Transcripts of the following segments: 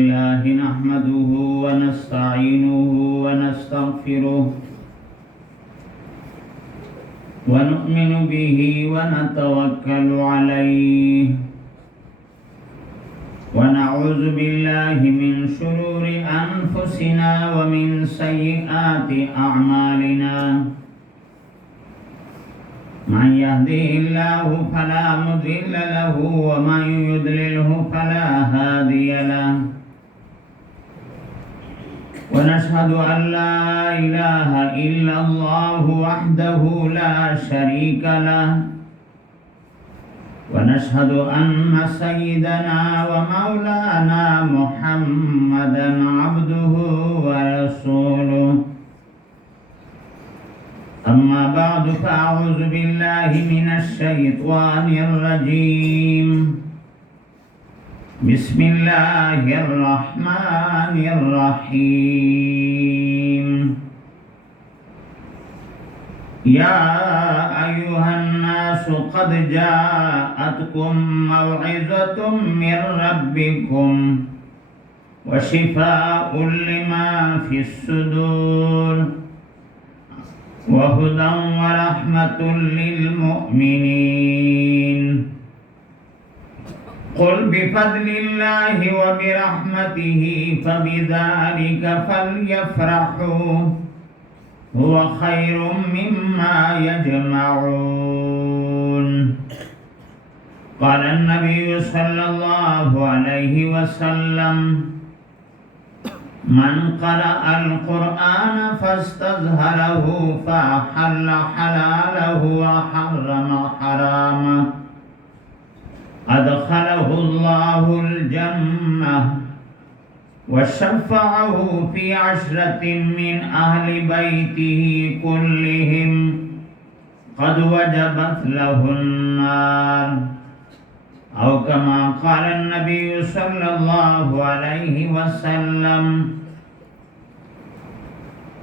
الله نحمده ونستعينه ونستغفره ونؤمن به ونتوكل عليه ونعوذ بالله من شرور أنفسنا ومن سيئات أعمالنا من يهده الله فلا مضل له ومن يضلله فلا هادي له ونشهد أن لا إله إلا الله وحده لا شريك له ونشهد أن سيدنا ومولانا محمدا عبده ورسوله أما بعد فأعوذ بالله من الشيطان الرجيم بسم الله الرحمن الرحيم يا أيها الناس قد جاءتكم موعظة من ربكم وشفاء لما في الصدور وهدى ورحمة للمؤمنين قل بفضل الله وبرحمته فبذلك فليفرحوا هو خير مما يجمعون قال النبي صلى الله عليه وسلم من قرأ القرآن فاستظهره فأحل حلاله وحرم حرامه أدخله الله الجنة وشفعه في 10 من أهل بيته كلهم قد وجبت له النار أو كما قال النبي صلى الله عليه وسلم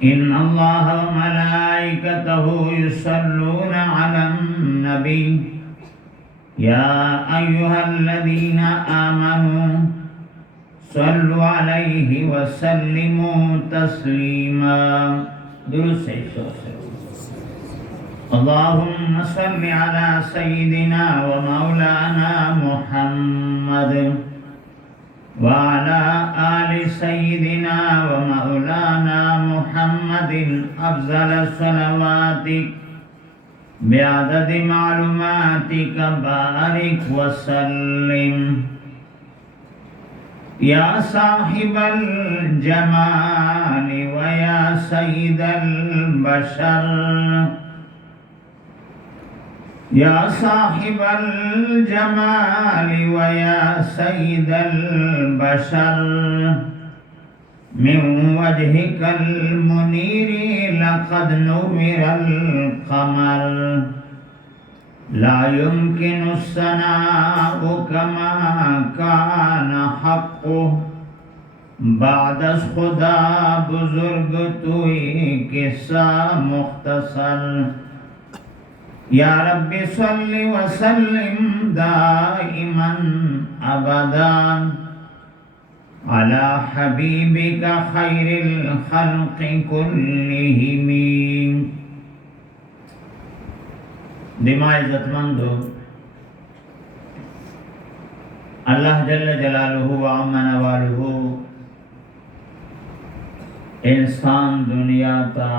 إن الله وملائكته يصلون على النبي يا أيها الذين آمنوا صلوا عليه وسلموا تسليما درود اللهم صل على سيدنا ومولانا محمد وعلى آل سيدنا ومولانا محمد أفضل صلواتك بعدد معلوماتك بارك وسلم يا صاحب الجمال ويا سيد البشر يا صاحب الجمال ويا سيد البشر من وجهك المنير لقد نور القمر لا يمكن الثناء كما كان حقه بعد از خدا بزرگ توی قصہ مختصر یا رب صل وسلم دائما ابدا على حبيبك خير الخلق كلهم दिमा इज्जतमंदो अल्लाह जल्ल जलालुहु व अम्मा नवालुहु इंसान दुनिया ता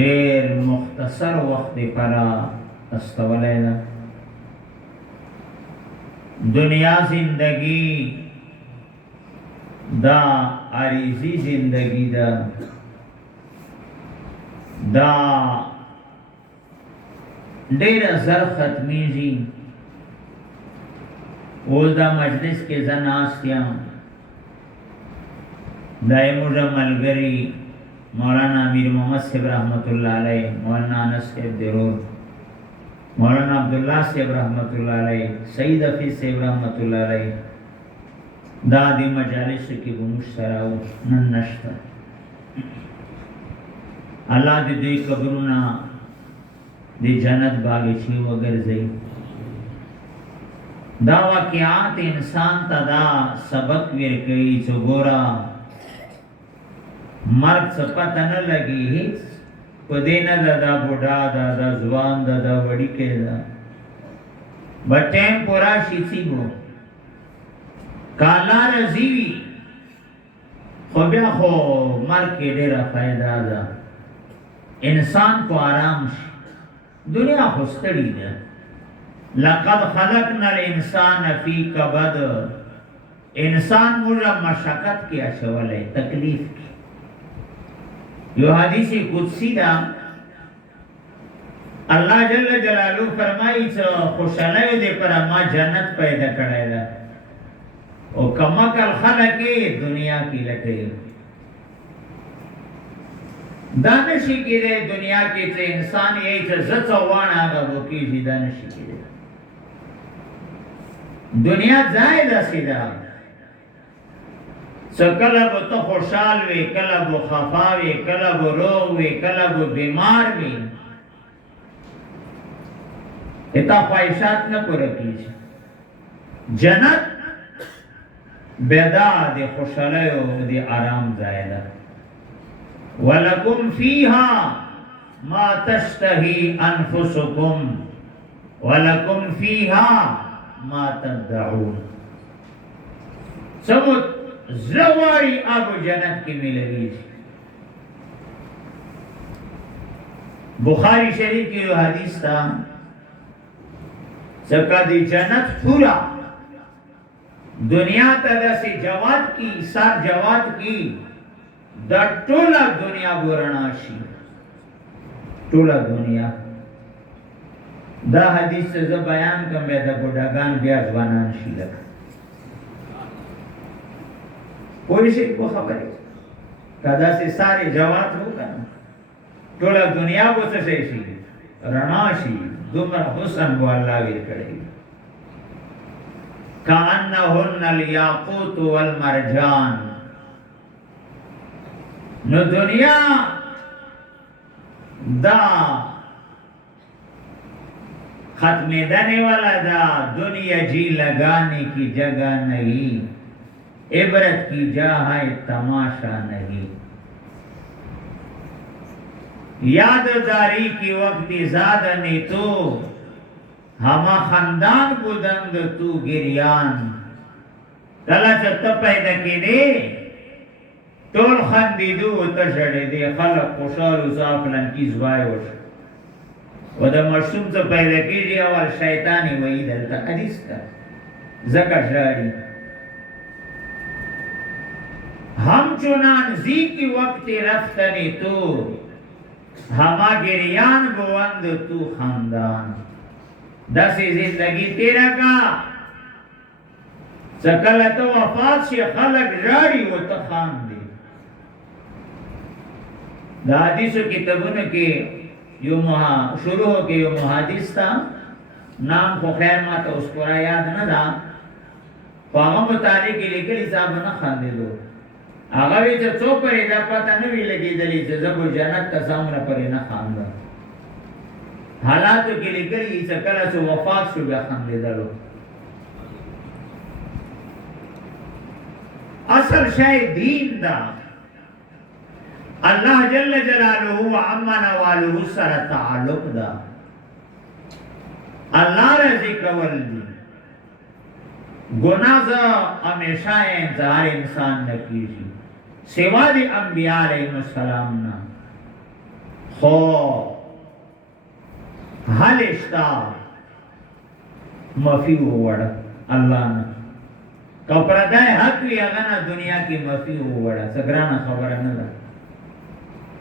देर मुख्तसर वक्त परा अस्तवलेना दुनिया जिंदगी दा आरिजी जिंदगी दा ډیر زر ختمیږي اوس دا مجلس کې زناستیا دایمو ملګری مولانا امیر محمد صاحب رحمت الله علیه مولانا انس صاحب درود مولانا عبدالله صاحب رحمت الله علیه سید حفیظ صاحب رحمت الله علیه دا دی مجالس کې بمش سراو نن نشته الله دې دوی قبرونه دی جنت باغچی وګرځي دا واقعات انسان ته دا سبق ورکوي چې ګوره مرګ څه پته نه لګي هیڅ په دې نه دا بوډا دا ځوان دا وړیکې ده به ټایم پورا شي سیګو کالا رضی وي خو بیا خو مرګ کې ډېره فایده ده انسان کو آرام شي دنیا خو ستړي ده لقد خلقنا الانسان فی کبد انسان موږ مشقت کې اچولی تکلیف کې یو حدیث قدسی دا الله جل جلاله فرمایي چې خوشاله دې پر ما جنت پیدا کړی دا او کمکل خلق دنیا کی لټي دانشي کې دنیا کې چې انسان یې چې زڅوانه هغه وکیږي دانشي کې دنیا ځای ده سیدا کله به ته خوشحال وي کله به خفا وي کله به روغ وي کله به بیمار وي اتا خواهشات نه پوره کیږي جنت بیدا د خوشحالی او د آرام ځای ده ولکم فیها ما تشتهی انفسکم ولکم فیها ما تدعون سمت زواری اب جنت کی ملوی بخاری شریف کی جو حدیث تھا سکا دی جنت پورا دنیا تا سے جواد کی سار جواد کی دا ټولا دنیا بورناشی ټولا دنیا دا حدیث سے زب بیان کم بیدا بوداگان بیا ځوانان شي لکه کوئی شي کو خبره کدا سے سارے جواد ہو کنا ټولا دنیا بو څه شي رڼا شي دومره حسن بو الله وی کړی کانهن الیاقوت والمرجان نو دنیا دا ختم دنے والا دا دنیا جی لگانے کی جگہ نہیں عبرت کی جا ہے تماشا نہیں یادداری کی وقت زادنی تو ہما خاندان بودند تو گریان کلا چتا پیدا کی دے تول خندی دو تشڑے دے خلق خوشحال صاف لنکی زوائی وش و دا مرسوم تا پیدا کی جی اول شیطانی وئی دلتا حدیث کا زکر شاری ہم چنان زی کی وقت رفتنی تو ہما گریان بوند تو خاندان دسی زندگی تیرا کا سکلتا وفات شی خلق جاری و تخان دی دا حدیثو کتابون کی یو شروع ہو کے یو محادث تھا نام کو خیر ماتا اس پورا یاد نہ دا فاغا مطالعے کے لئے کلی صاحب نہ خاندے دو آغا وی چا چو پر ایدا پاتا نوی لگی دلی چا زبو جنت تا سامنا پر اینا خاندہ حالاتو کے لئے کلی ایسا کلا سو وفات شو بیا خاندے دلو اصل شای دین دا اللہ جل جلالہ و عمان والہ سر تعلق دا اللہ رضی کول دی گناہ زا ہمیشہ انتظار انسان نکیجی سوا دی انبیاء علیہ السلام نا خو حل اشتا مفی ہووڑا اللہ نا کپردائے حق وی اغنا دنیا کی مفی ہووڑا سگرانا خبر ندا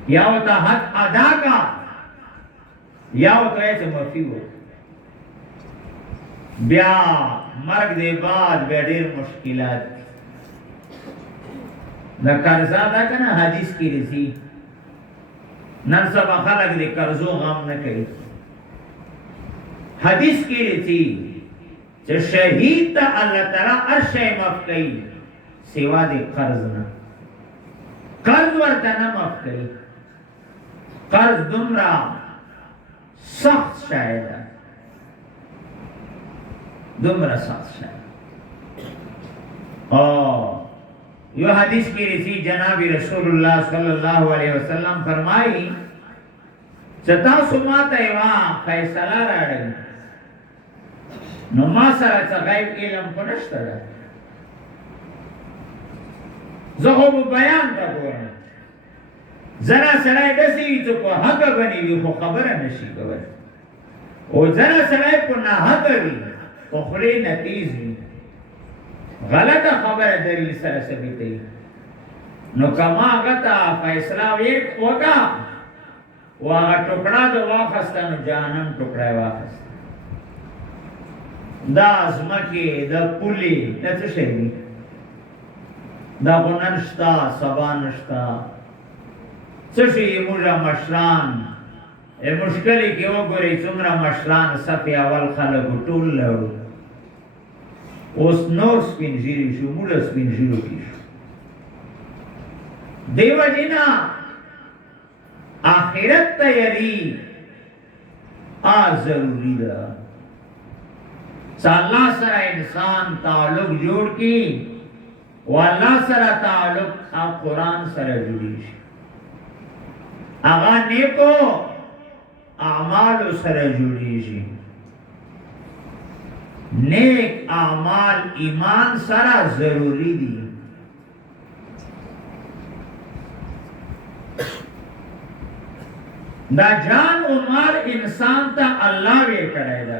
یا ہوتا حق ادا کا یا ہوتا ایسے مفی ہو بیا مرگ دے بعد بیا دیر مشکلات دا قرضہ دا کنا حدیث کی رسی نن سبا خلق دے قرضو غم نکری حدیث کی رسی چه شہید تا اللہ تعالی ارشای مفقی سوا دے قرض نا قرض ورطا نا مفقی قرض دمرا سخت شاید دومره سخت شي. او یو حدیث کی رسی جناب رسول الله صلی الله علیه وسلم فرمایي چې تاسو ماته یو فیصله راړئ نو ما سره څه غیب علم خو نشته ده، زه خو به بیان ته ګورم. ځنه سړی داسې وي چې په حقه باندې وي خو خبره نشي کولی، او ځنه سړی په ناحقه وي خو خولې نه تیز وي، غلطه خبره دلیل سره ثابتوي. نو که ما هغه ته فیصله وکړه و هغه ټوکړه د واخسته نو جهنم ټوکړه یې واخسته. دا ځمکې د پولې دا څه شی دي؟ دا خو نن شته سبا نشته. څه شي موږ مشران مشکلې کې وګورئ څومره مشران صف اول خلکو ټول لرو، اوس نور سپین ږیري شو، موږ سپین ږیرو کې شو. دیو جنا آخرت تیاری ضروری ده. الله سره انسان تعلق جوړ کی او الله سره تعلق قرآن سره جوړی شي، هغه نیکو اعمال سره جوړی شي. نیک اعمال ایمان سره ضروری دي. دا جان و مال انسان تا اللہ وی کرے دا،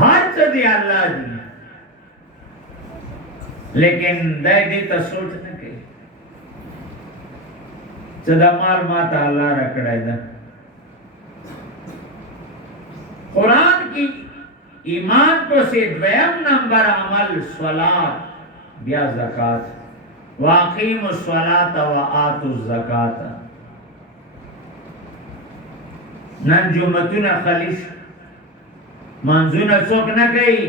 ہر چا دی اللہ دی، لیکن دے دیتا سوچ نہ کہ چدا مال ماتا اللہ رکڑے دا. قرآن کی ایمان کو سے دویم نمبر عمل صلاة بیا زکاة، واقیم الصلاة وآتوا الزکاة. نن جمعتون خلیش منزون څوک نه کوي.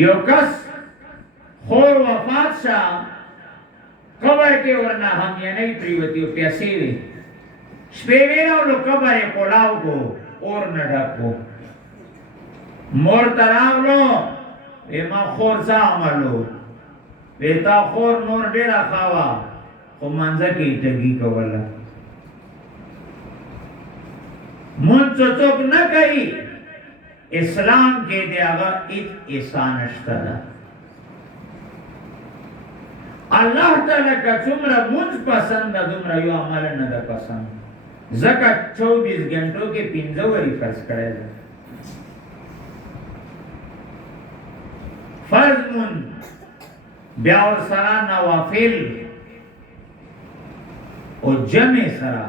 یو کس خور وفات شا قبر کې ورنه همیانۍ پریوتی او پیسې وي، شپې ویراولو قبر یې کولاو کو اور نه ډکو. مور ته راغلو وی ما خور څه عملو؟ وی تا خور نور ډېره ښه وه خو منځه کې یې ټګي کوله. منځ څوک نه کوي اسلام کې دی هغه هیڅ احسان نشته ده. الله تعالی که څومره منځ پسند ده دومره یو عمل نه ده پسند، ځکه 24 غنټو کې 15 وری فرض کړی ده. فرض مون بیا ورسره نوافل او جمع سره.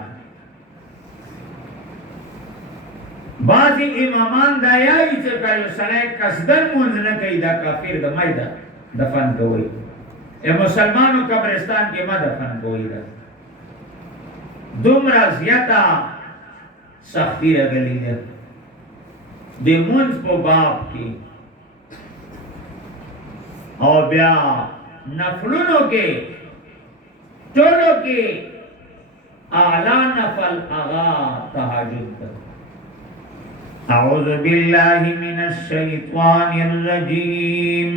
بعضی امامان دا یایي چې که یو سړی قصدن مونځ نه کوي دا کافر ده، مه یې دفن کوئ. مسلمانو قبرستان کې مه دفن کوئ. ده دومره زیاته سختی راغلې ده د مونځ په باب کې. او بیا نفلونو کې ټولو کې اعلی نفل هغه تهجد ده. اعوذ باللہ من الشیطان الرجیم.